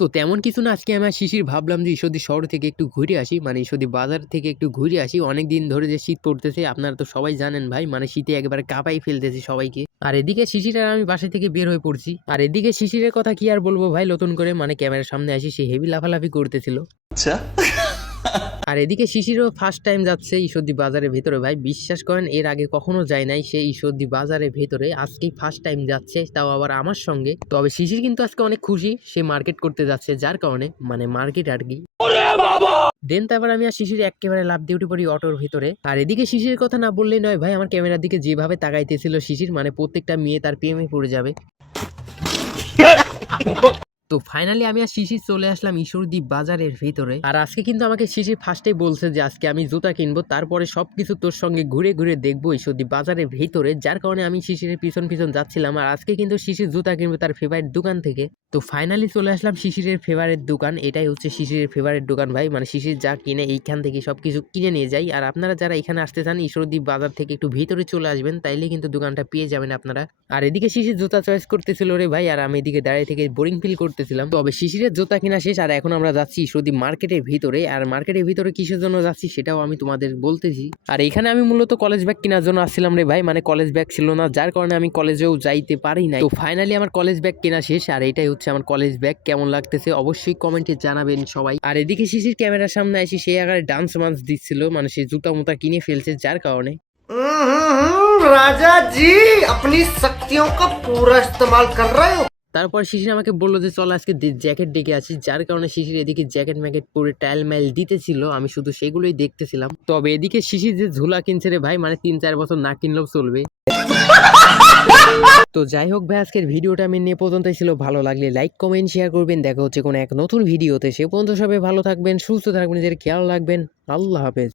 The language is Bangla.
তো তেমন কিছু না, আজকে আমার শিশির ভাবলাম যে ঈশ্বরদী শহর থেকে একটু ঘুরে আসি, মানে ঈশ্বরদী বাজার থেকে একটু ঘুরে আসি। অনেকদিন ধরে যে শীত পড়তেছে, আপনারা তো সবাই জানেন ভাই, মানে শীতে একবারে কাঁপাই ফেলতেছে সবাইকে। আর এদিকে শিশির আর আমি বাসা থেকে বের হয়ে পড়ছি। আর এদিকে শিশিরের কথা কি আর বলবো ভাই, নতুন করে মানে ক্যামেরার সামনে আসি সে হেভি লাফালাফি করতেছিল। আচ্ছা। আর এদিকে শিশিরও ফার্স্ট টাইম যাচ্ছে ঈশ্বরদী বাজারের ভেতরে। ভাই বিশ্বাস করেন, এর আগে কখনো যায় নাই সে ঈশ্বরদী বাজারের ভেতরে, আজকেই ফার্স্ট টাইম যাচ্ছে, তাও আবার আমার সঙ্গে। তবে শিশির কিন্তু আজকে অনেক খুশি, সে মার্কেট করতে যাচ্ছে, যার কারণে মানে মার্কেট আর কি। দেন তারপর আমি আর শিশির একেবারে লাফ দিয়ে উঠে পড়ি অটোর ভিতরে। আর এদিকে শিশিরের কথা না বললেই নয় ভাই, আমার ক্যামেরার দিকে যেভাবে তাকাইতেছিল শিশির, মানে প্রত্যেকটা মেয়ে তার প্রেমে পড়ে যাবে। তো ফাইনালি আমি আর শিশির চলে আসলাম ঈশ্বরদী বাজারের ভিতরে। আর আজকে কিন্তু আমাকে শিশির ফার্স্টেই বলছে যে আজকে আমি জুতা কিনবো, তারপরে সবকিছু তোর সঙ্গে ঘুরে ঘুরে দেখবো ঈশ্বরদী বাজারের ভিতরে, যার কারণে আমি শিশিরের পিছন পিছন যাচ্ছিলাম। আর আজকে কিন্তু শিশির জুতা কিনবো তার ফেভারিট দোকান থেকে। তো ফাইনালি চলে আসলাম শিশিরের ফেভারিট দোকান, এটাই হচ্ছে শিশিরের ফেভারিট দোকান ভাই, মানে শিশির যা কিনে এইখান থেকে সবকিছু কিনে নিয়ে যাই। আর আপনারা যারা এখানে আসতে চান ঈশ্বরদী বাজার থেকে একটু ভিতরে চলে আসবেন, তাইলে কিন্তু দোকানটা পেয়ে যাবেন আপনারা। আর এদিকে শিশির জুতা চয়েস করতেছিল রে ভাই, আর আমি এদিকে দাঁড়িয়ে থেকে বোরিং ফিল করতেছিলাম। তবে শিশিরের জুতা কিনা শেষ, আর এখন আমরা যাচ্ছি ঈশ্বরদী মার্কেটের ভিতরে। আর মার্কেটের ভিতরে কিসের জন্য যাচ্ছি সেটাও আমি তোমাদের বলতেছি। আর এখানে আমি মূলত কলেজ ব্যাগ কেনার জন্য আসছিলাম রে ভাই, মানে কলেজ ব্যাগ ছিল না, যার কারণে আমি কলেজেও যাইতে পারি নাই। তো ফাইনালি আমার কলেজ ব্যাগ কেনা শেষ, আর এটাই হচ্ছে আমার কলেজ ব্যাগ। কেমন লাগতেছে অবশ্যই কমেন্টে জানাবেন সবাই। আর এদিকে শিশির ক্যামেরার সামনে এসে সে আগে ডান্স মান্স দিচ্ছিল, মানে সে জুতা মুতা কিনে ফেলছে, যার কারণে। राजा जी अपनी शक्तियों का पूरा इस्तेमाल कर रहे हो। তারপর শিশির আমাকে বললো যে চল আজকে জ্যাকেট ডেকে আছি, যার কারণে শিশির এদিকে জ্যাকেট ম্যাকেট পরে টাইল মাইল দিতেছিল, আমি শুধু সেগুলোই দেখতেছিলাম। তবে এদিকে শিশির যে ঝুলা কিনছে রে ভাই, মানে 3-4 বছর না কিনলেও চলবে। তো যাই হোক ভাই, আজকের ভিডিওটা আমি নিয়ে পর্যন্তই ছিল। ভালো লাগলে লাইক কমেন্ট শেয়ার করবেন। দেখা হচ্ছে কোনো এক নতুন ভিডিওতে, সে পর্যন্ত সবাই ভালো থাকবেন, সুস্থ থাকবেন, নিজের খেয়াল রাখবেন। আল্লাহ হাফেজ।